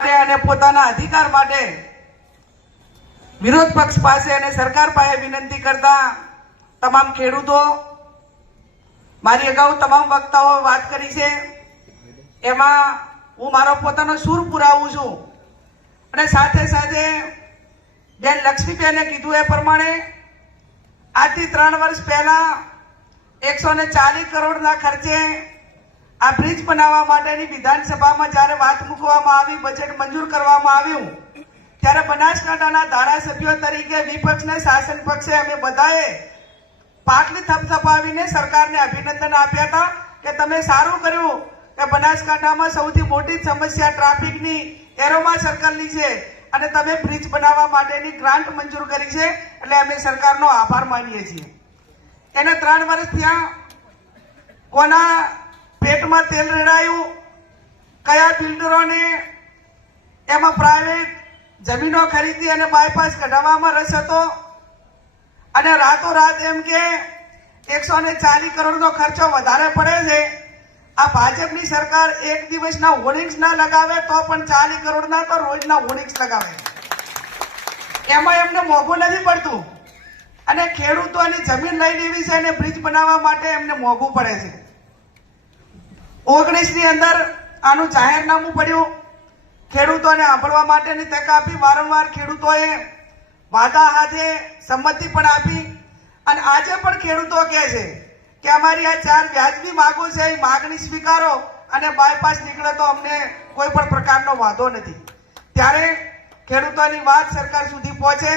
માટે અને પોતાના અધિકાર માટે વિરોધ પક્ષ પાસે અને સરકાર પાસે વિનંતી કરતા તમામ ખેડૂતો, મારી અગાઉ તમામ વક્તાઓ વાત કરી છે. એમાં હું મારો પોતાનો સૂર પુરાવું છું. અને સાથે સાથે બેન લક્ષ્મીબેને કીધું એ પ્રમાણે આજથી ત્રણ વર્ષ પહેલા એકસો ને ચાલીસ કરોડના ખર્ચે આ બ્રિજ બનાવવા માટેની વિધાનસભામાં જ્યારે વાત મૂકવામાં આવી, બજેટ મંજૂર કરવામાં આવ્યું, ત્યારે બનાસકાંઠાના ધારાસભ્યો તરીકે વિપક્ષને, શાસન પક્ષે અમે બધાએ પાટલી થપથપાવીને સરકારને અભિનંદન આપ્યા હતા કે તમે સારું કર્યું કે બનાસકાંઠામાં સૌથી મોટી સમસ્યા ટ્રાફિકની એરોમા સર્કલની છે અને તમે બ્રિજ બનાવવા માટેની ગ્રાન્ટ મંજૂર કરી છે, એટલે અમે સરકારનો આભાર માનીએ છીએ. એને ત્રણ વર્ષ ત્યાં કોના પેટમાં તેલ રેડાયું. કયા બિલ્ડરોને એમાં પ્રાઇવેટ જમીનો ખરીદી અને બાયપાસ કઢાવવામાં રસ હતો? અને રાતોરાત એમ કે એકસો ને ચાલીસ કરોડનો ખર્ચો વધારે પડે છે. આ ભાજપની સરકાર એક દિવસના હોર્ડિંગ્સ ના લગાવે તો પણ ચાલીસ કરોડના તો રોજના હોર્ડિંગ્સ લગાવે. એમાં એમને મોંઘું નથી પડતું. અને ખેડૂતોની જમીન લઈ લેવી છે અને બ્રિજ બનાવવા માટે એમને મોંઘું પડે છે. ઓગણીસની અંદર આનું જાહેરનામું પડ્યું. ખેડૂતોને સાંભળવા માટેની તક આપી, વારંવાર ખેડૂતોએ વાદા હાથે સંમતિ પણ આપી. અને આજે પણ ખેડૂતો કહે છે કે અમારી આ ચાર વ્યાજબી માગો છે, એ માગણી સ્વીકારો અને બાયપાસ નીકળે તો અમને કોઈ પણ પ્રકારનો વાંધો નથી. ત્યારે ખેડૂતોની વાત સરકાર સુધી પહોંચે.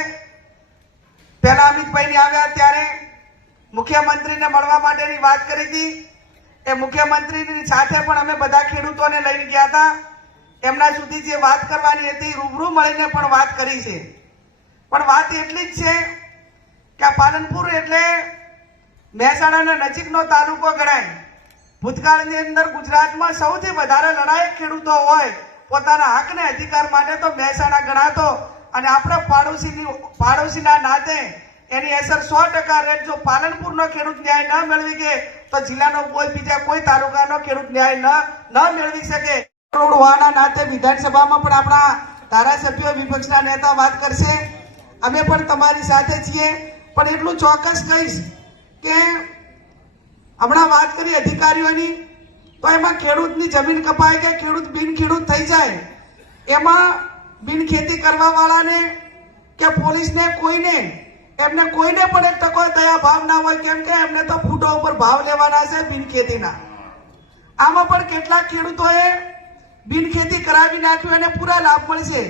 પહેલા અમિતભાઈ આવ્યા ત્યારે મુખ્યમંત્રીને મળવા માટેની વાત કરી હતી. એ મુખ્યમંત્રીની સાથે પણ અમે બધા ખેડૂતોને લઈને ગયા હતા. એમના સુધી જે વાત કરવાની હતી, રૂબરૂ મળીને પણ વાત કરી છે. પણ વાત એટલી જ છે કે આ પાલનપુર એટલે મહેસાણાના નજીકનો તાલુકો ગણાય. ભૂતકાળની અંદર ગુજરાતમાં સૌથી વધારે લડાયક ખેડૂતો હોય, પોતાના હકને અધિકાર માટે તો મહેસાણા ગણાતો. અને આપણા પાડોશીની પાડોશીના નાતે એની અસર સો ટકા રેટ જો પાલનપુરનો ખેડૂત ન્યાય ન મેળવી કે, તો જિલ્લાનો કોઈ બીજા કોઈ તાલુકાનો ખેડૂત ન્યાય ન ન મેળવી શકે. કરોડ હોવાના નાતે વિધાનસભામાં પણ આપણા ધારાસભ્યો વિપક્ષના નેતા વાત કરશે. અમે પણ તમારી સાથે છીએ. પણ એટલું ચોક્કસ કહીશ કે, હમણાં વાત કરી અધિકારીઓની, તો એમાં ખેડૂતની જમીન કપાય કે ખેડૂત બિન ખેડૂત થઈ જાય? એમાં બિન ખેતી કરવા વાળાને કે પોલીસને કોઈને? એમને કોઈને પણ એક ટકો દયા ભાવ ના હોય, કેમ કે એમને તો ફૂટો ઉપર ભાવ લેવાના છે બિન ખેતીના આમાં પણ કેટલાક ખેડૂતોએ બિન ખેતી કરાવી નાખ્યું એને પૂરા લાભ મળશે.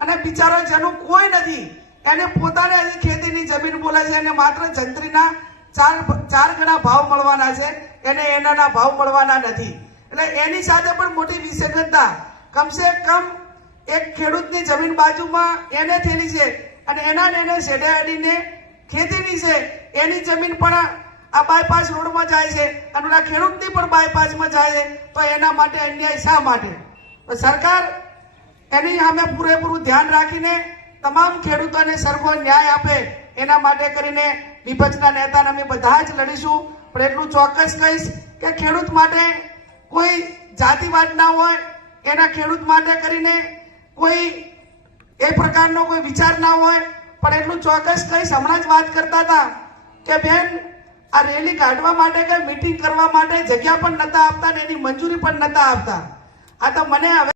અને બિચારો જેનું કોઈ નથી, એને પોતાને હજી ખેતીની જમીન બોલે છે, એને માત્ર જંત્રીના ચાર ચાર ગણા ભાવ મળવાના છે, એને એનાના ભાવ મળવાના નથી. એટલે એની સાથે પણ મોટી વિસંગતતા. કમસે કમ એક ખેડૂતની જમીન બાજુમાં એને થયેલી છે અને એના એને અડીને ખેતીની છે એની જમીન પણ આ બાયપાસ રોડમાં જાય છે. અને ઓલા ખેડૂતની પણ બાયપાસમાં જાય છે. તો એના માટે અન્યાય શા માટે? સરકાર એની સામે પૂરેપૂરું ધ્યાન રાખીને તમામ ખેડૂતોને સરખો ન્યાય આપે એના માટે કરીને વિપક્ષના નેતાને અમે બધા જ લડીશું. પણ એટલું ચોક્કસ કહીશ કે ખેડૂત માટે કોઈ જાતિવાદ ના હોય, એના ખેડૂત માટે કરીને કોઈ એ પ્રકારનો કોઈ વિચાર ના હોય. પણ એટલું ચોક્કસ કહીશ, હમણાં જ વાત કરતા હતા કે બેન, આ રેલી કાઢવા માટે કે મીટિંગ કરવા માટે જગ્યા પણ નતા આપતા ને એની મંજૂરી પણ નતા આપતા. આ તો મને હવે